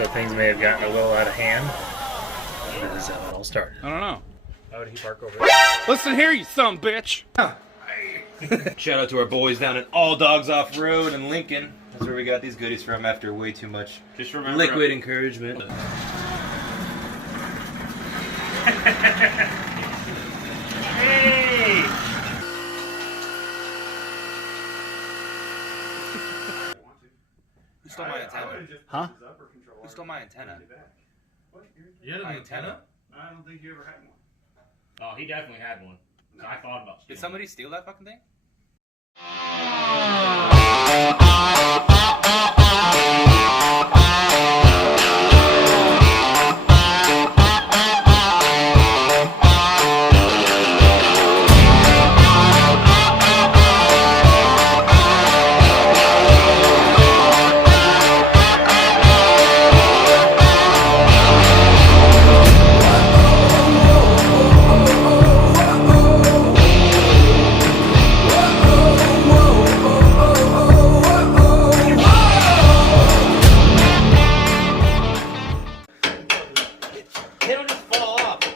so things may have gotten a little out of hand. This is how it all started. I don't know. How would he park over there? Listen here, you son of a bitch. Shout out to our boys down at All Dogs Off Road in Lincoln. That's where we got these goodies from after way too much liquid encouragement. Hey! Who stole my antenna? Huh? Who stole my antenna? My antenna? I don't think you ever had one. Oh, he definitely had one. So I thought about Did somebody steal that fucking thing?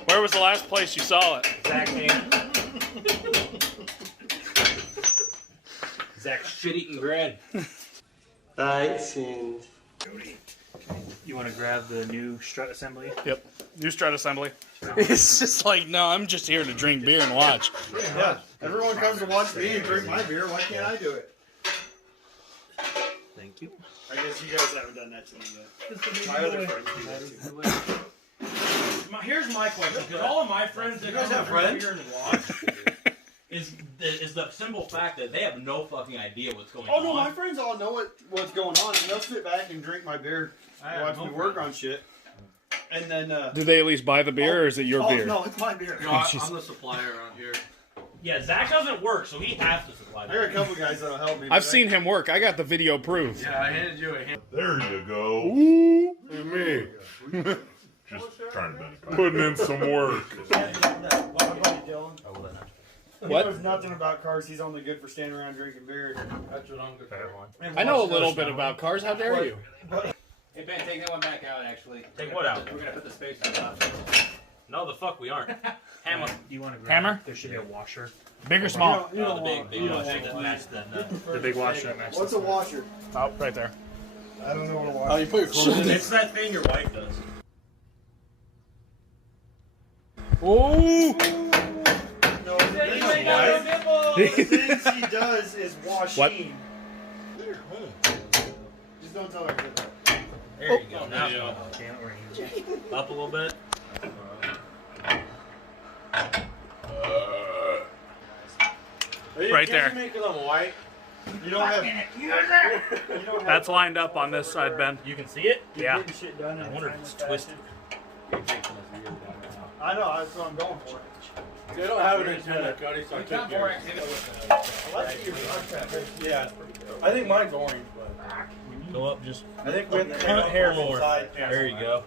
Where was the last place you saw it? Zach hand. Zach's shit-eating bread. I sinned. You want to grab the new strut assembly? Yep. New strut assembly. It's just like, no, I'm just here to drink beer and watch. Yeah, everyone comes to watch me and drink my beer. Why can't I do it? Thank you. I guess you guys haven't done that to me yet. My other friends do that too. Here's my question, because all of my friends that guys have come over friends? here and watch is the simple fact that they have no fucking idea what's going Oh on. no, my friends all know what's going on, and they'll sit back and drink my beer, and watch me work on shit. And then, Did they at least buy the beer, or is it your beer? No, it's my beer. No, I'm the supplier around here. Yeah, Zach doesn't work, so he has to supply I got a couple guys that'll help me. I've seen him work. I got the video proof. Yeah, I handed you a hand. There you go. Ooh, and me. Just trying to putting in some work. He What? knows nothing about cars. He's only good for standing around drinking beer. That's what I'm good for. I know a little bit about cars. How dare you? Hey Ben, take that one back out actually. Take what out? We're gonna put the space on top. No, the fuck we aren't. Hammer. You want to grab? Hammer? There should be a washer. Big or small? You don't the want, big you don't washer want that one. matched that. The big washer that matches. What's a washer? Oh, right there. I don't know what a washer. Oh, you put your clothes in it. It's that thing your wife does. Oh! No, the things he does is washing. What? Just don't tell her. There you go. Now Can't range. up a little bit. Right there. Make them white. You don't have. You don't have. That's lined up on this side, Ben. You can see it? Yeah. Getting shit done. I wonder if it's twisted. I know. That's what I'm going for. They don't have an antenna, Cody, so I took yours. Yeah, I think mine's orange, but Go up just I think with the hair more. side. There you go.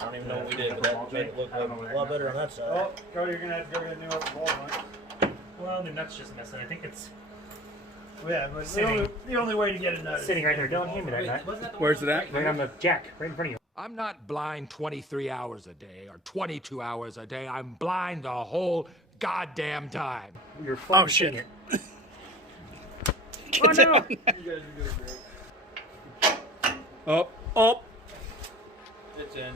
I don't even know what we did, but that made it look a lot better on that side. Oh, Cody, you're gonna have to go get a new upper ball, right? Well, the nut's just missing. I think it's Yeah, but Sitting. the only way to get a nut is sitting right there. Don't hand me that nut. Where's it at? Right on the jack, right in front of you. I'm not blind 23 hours a day or 22 hours a day. I'm blind the whole goddamn time. You're Oh, shit. it. Get down. You guys are doing great. Up, up. It's in.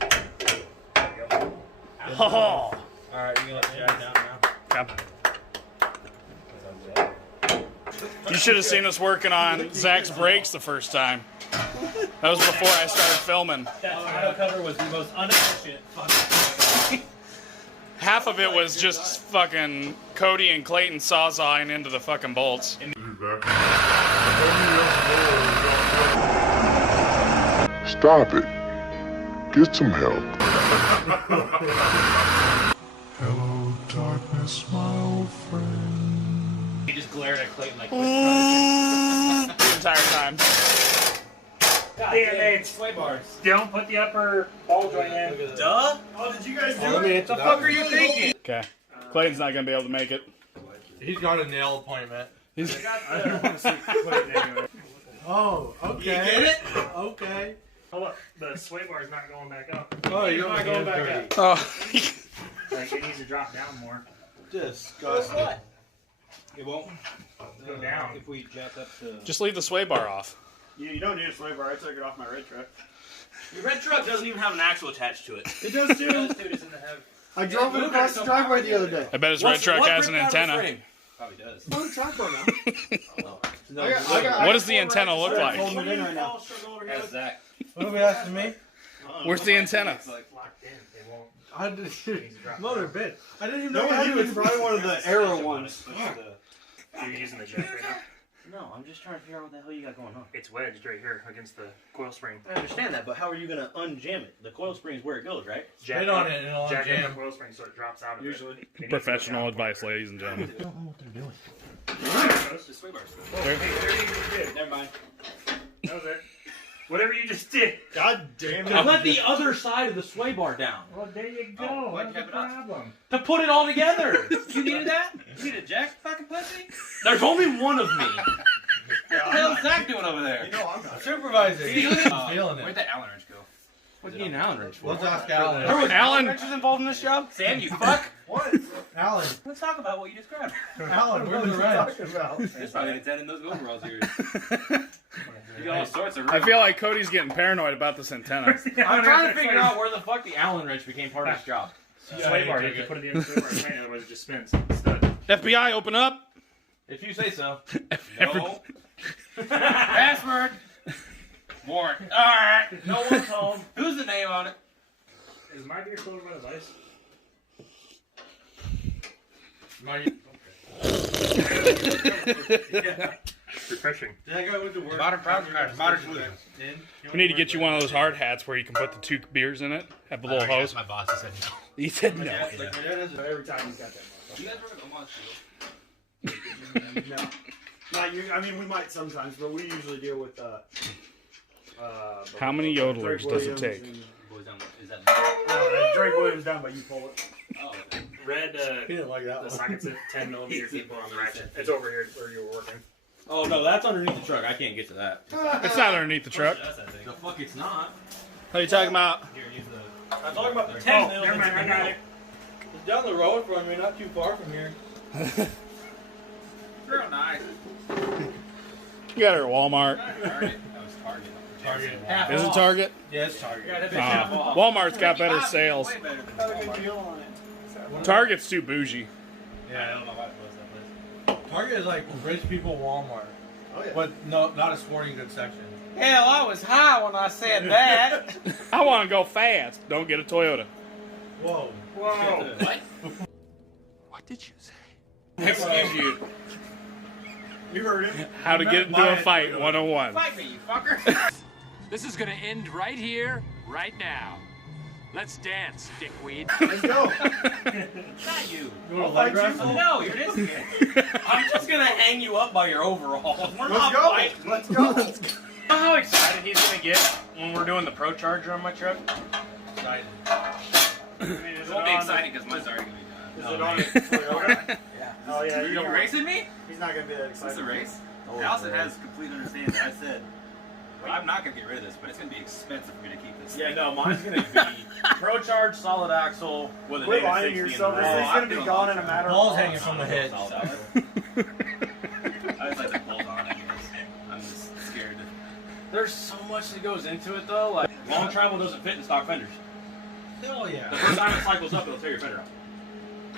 Oh. Alright, you gonna let Jack down now? Okay. You should have seen us working on Zach's brakes the first time. That was before I started filming. That auto cover was the most inefficient fucking. Half of it was just fucking Cody and Clayton sawzawing into the fucking bolts. Stop it. Get some help. Hello, darkness, my old friend. He just glared at Clayton like. The entire time. God Damn it. Sway bars. Don't put the upper ball joint in. Duh. Oh, did you guys do it? What the fuck are you thinking? Okay. Clayton's not gonna be able to make it. He's got a nail appointment. I don't want to see Clayton anyway. Oh, okay. You get it? Okay. Oh look, the sway bar is not going back up. Oh, It's you're not going back up. Oh. Like it needs to drop down more. Disgusting. It won't Go down. if we jack up to. Just leave the sway bar off. You don't need a sway bar. I took it off my red truck. Your red truck doesn't even have an axle attached to it. It does too. Dude isn't have. I drove it across the driveway the other day. I bet his red truck has an ripped out of the antenna. frame? Probably does. Oh, the truck right now. No, What does the antenna look like? Holding it in right now. Ask Zach. What are we asking me? Where's the antenna? It's like locked in. They won't. I did. Needs to drop Motor down. bit. I didn't even know what you. It's probably one of the arrow ones. You're using the jack right now. No, I'm just trying to figure out what the hell you got going on. It's wedged right here against the coil spring. I understand that, but how are you gonna unjam it? The coil spring is where it goes, right? Jack Spit on it and it'll jack in unjam. the coil spring so it drops out of Usually. it. They need to Professional go down advice, more. ladies and gentlemen. I don't know what they're doing. The sway bars. Oh, hey, there you did. Never mind. That was it. Whatever you just did. God damn To let the other side of the sway bar down. Well, there you go. Oh, why'd you That's the have it up? problem. To put it all together. You needed that? You needed Jack fucking pussy? There's only one of me. What the hell's Zach doing over there? You know I'm not. Supervising. Feeling it? Feeling Where'd it. that Allen wrench go? What do you need an Allen wrench for? Let's ask Alan. There was Alan- Allen wrenches involved in this job? Sam, you fuck! What? Alan. Let's talk about what you described. Alan, where's the wrench? There's probably an antenna in those overalls here. You got all sorts of I feel like Cody's getting paranoid about this antenna. I'm trying to figure out where the fuck the Allen wrench became part of this job. Sway bar. You can put it in the sway bar. Right, otherwise it just spins. Stud. FBI, open up. If you say so. No. Password. Warrant. Alright. No one's home. Who's the name on it? Is my beer coated by the vice? Refreshing. Modern problem cars. Modern solutions. We need to get you one of those hard hats where you can put the 2 beers in it. Have a little hose. My boss said no. He said no. Like my dad has every time he's got that. You guys work at Omaha Steel? No. Not you. I mean, we might sometimes, but we usually deal with. How many Yodelers Drake does it Williams take? and- Boys down. Is that? Drake Williams down, but you pull it. Oh, okay. Red, He didn't like that the one. sockets at 10 millimeters people on the ratchet. It's over here where you were working. Oh no, that's underneath the truck. I can't get to that. It's not underneath the truck. The fuck it's not. What are you talking about? I'm talking about the 10 mil. Never mind, I got it. It's down the road from me, not too far from here. Real nice. You got her at Walmart. Target. That was Target. Target. Is it Target? Yeah, it's Target. Walmart's got better sales. Way better than Got a good Walmart. deal on it. Target's too bougie. I don't know why it was that place. Target is like rich people Walmart. Oh yeah. But no, not a sporting goods section. Hell, I was high when I said that. I want to go fast. Don't get a Toyota. Whoa. Whoa. What? What did you say? Excuse you. You heard it. How to get into a fight 101. Fight me, you fucker. This is gonna end right here, right now. Let's dance, dickweed. Let's go. Not you. You want I'll to leg fight you. wrestle? No, you're this kid. I'm just gonna hang you up by your overalls. We're Let's not go. fighting. Let's go. You know how excited he's gonna get when we're doing the Pro Charger on my truck? Excited. It won't be exciting because mine's already gonna be done. Is it on Toyota? Oh yeah, Are you you don't racing me? He's not gonna be that Is this excited. a race? Allison has complete understanding. I said, I'm not gonna get rid of this, but it's gonna be expensive for me to keep this. Yeah, no, mine's gonna be Pro Charge solid axle with a Quit negative lying to 60 in the yourself. This rear. thing's gonna be gone in a matter of Balls months. hanging from the head. I just like to hold on. I'm just scared. There's so much that goes into it though. Like long travel doesn't fit in stock fenders. Hell The yeah. first time it cycles up, it'll tear your fender out.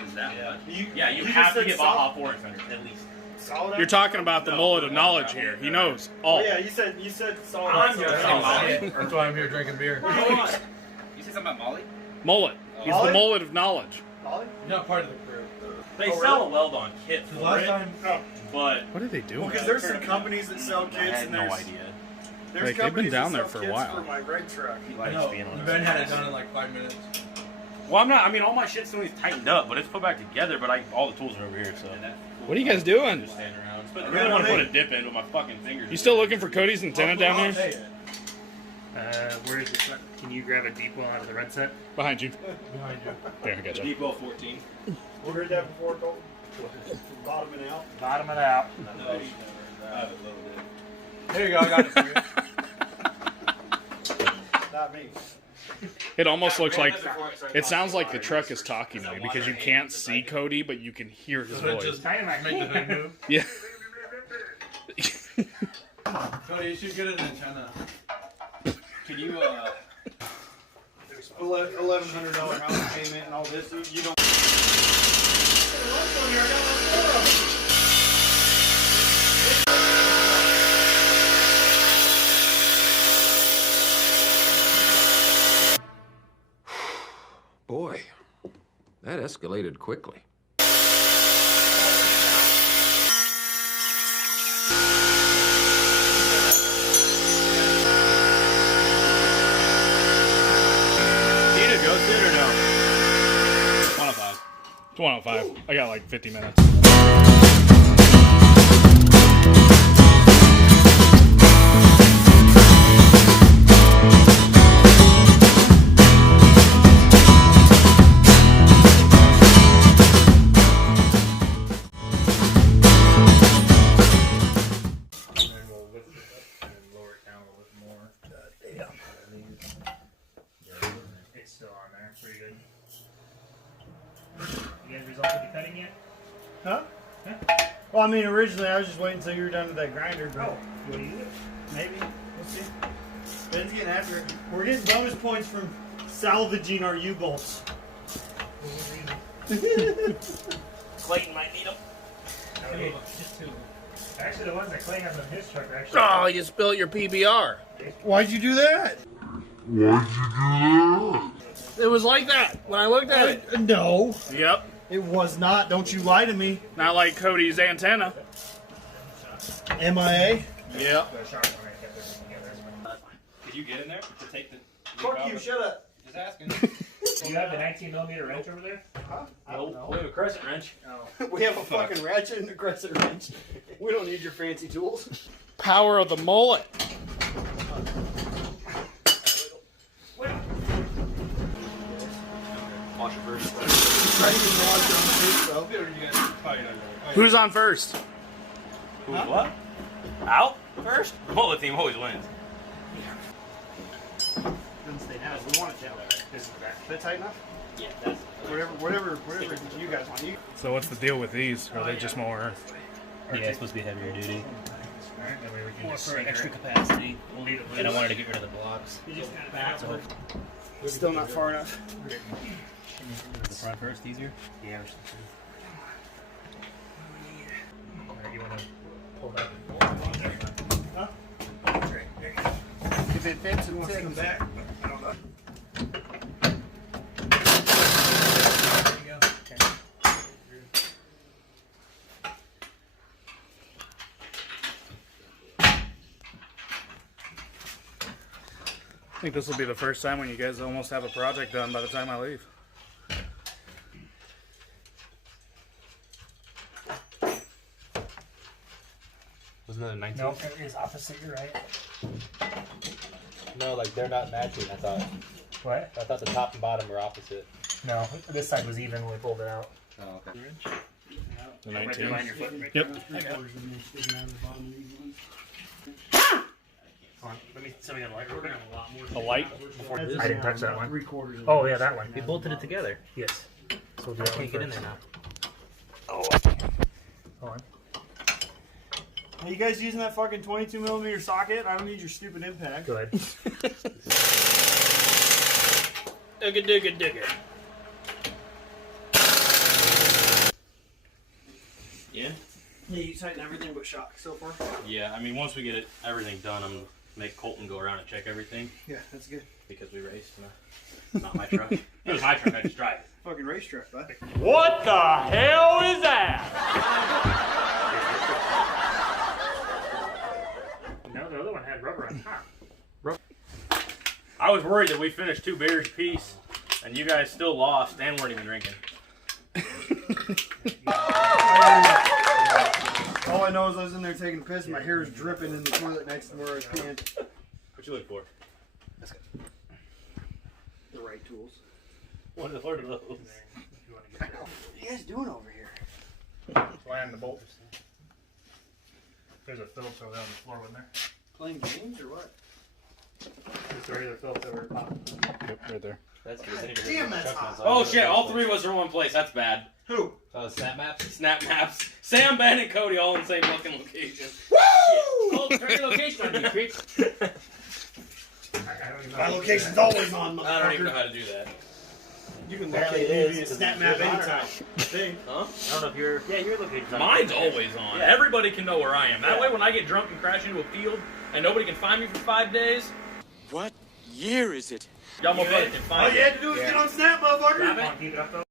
Is that much? Yeah, you just have to said get solid- Baja 4 inch fenders at least. Solid. You're talking about the mullet of knowledge here. He knows all. Oh yeah, you said solid. I'm axle. just That's saying. That's why I'm here drinking beer. Hold on. You said something about Molly? Mullet. He's the Mullet? mullet of knowledge. Solid? You're not part of the crew. They Oh, sell really? a weld-on kit The for last it, time, but What are they doing? Because there's some companies that sell I kits had and no there's idea. there's Like, they've been companies down that there sell for a kits while. For my red truck. no, Ben had it done in like 5 minutes. Well, I'm not. I mean, all my shit's still needs tightened up, but it's put back together. But all the tools are over here, so What are you guys doing? just standing around. But I really want to put a dip in with my fucking fingers. You still looking for Cody's antenna down there? Hey, where is this? Can you grab a deep well out of the red set? Behind you. behind you. There, I got you. Deep well 14. We heard that before, Colton. Bottoming out. Bottom it out. Here you go, I got it for you. Not me. It almost looks like, it sounds like the truck is talking to me because you can't see Cody, but you can hear his voice. Just make the hood move. Yeah. Cody, you should get an antenna. Can you, There's $1,100 house payment and all this. You don't. Boy, that escalated quickly. Need to go soon or no? 105. It's 105. I got like 50 minutes. It's still on there. Pretty good. You guys resulted in cutting yet? Huh? Well, I mean, originally I was just waiting until you were done with that grinder, but Oh, you want to use it? maybe. We'll see. Ben's getting after it. We're getting bonus points from salvaging our U-bolts. Clayton might need them. Okay. Actually, the ones that Clay has on his truck are actually. Oh, you spilled your PBR. Why'd you do that? It was like that when I looked at it. No, Yep. it was not. Don't you lie to me. Not like Cody's antenna. MIA? Yep. The sharp one I kept everything together. Could you get in there to take the... Fuck you, shut up. Just asking. Do you have the 19mm wrench over there? Nope, we have a crescent wrench. We have a fucking ratchet and a crescent wrench. We don't need your fancy tools. Power of the mullet. Watch it first. Who's on first? Who's what? Out first? The bullet team always wins. Doesn't stay down. We want it down. This is the back. Is that tight enough? Yeah, that's... Whatever you guys want. So what's the deal with these? Are they just more? Yeah, it's supposed to be heavier duty. Alright, that way we can More just for sneak extra her. capacity. We'll leave it And I loose. wanted to get rid of the blocks. So, Still not far enough. The front first easier? yeah, we're still Alright, you want to pull that? Huh? Right, there you go. If it fits, we'll take them back. I think this will be the first time when you guys almost have a project done by the time I leave. Wasn't that a 19? Nope, it is opposite, you're right. No, like they're not matching. I What? thought the top and bottom were opposite. No, this side was even when we pulled it out. Oh, okay. The Right 19. behind your foot. Right Yep. Hold on, let me see if we got a light real quick. A light? I didn't touch that one. 3/4 of Oh, yeah, that one. We bolted it together. Yes. So we'll do that one Can't get in first. there now. Hold on. Are you guys using that fucking 22mm socket? I don't need your stupid impact. Good. Digga digga digga. Yeah? Yeah, you tighten everything but shock so far. Yeah, I mean, once we get everything done, I'm going to make Colton go around and check everything Yeah, that's good. because we raced. And it's not my truck. If it was my truck, I'd just drive it. Fucking race truck, bud. What the hell is that? No, the other one had rubber on top. I was worried that we finished 2 beers apiece and you guys still lost and weren't even drinking. All I know is I was in there taking a piss and my hair is dripping in the toilet next to where I was peeing. What you look for? The right tools. What are those? What are you guys doing over here? Land the bolts. There's a Phillips over there on the floor, wasn't there? Playing games or what? Just a regular filter pop. Yep, right there. That's good. Damn, that's hot. Oh shit! All three of us are in one place. That's bad. Who? Oh, snap maps? Snap maps. Sam, Ben, and Cody all in the same fucking location. Woo! Oh, turn your location on you, creep. My location's always on, I don't even know motherfucker. how to do that. You can barely leave me a snap map anytime. Huh? I don't know if you're. Yeah, your location's on. Mine's always on. Yeah. Everybody can know where I am. That way, when I get drunk and crash into a field and nobody can find me for 5 days, What year is it? y'all motherfuckers can All find you me. had to do was get on snap, motherfucker. Grab it. Come on, keep it up though.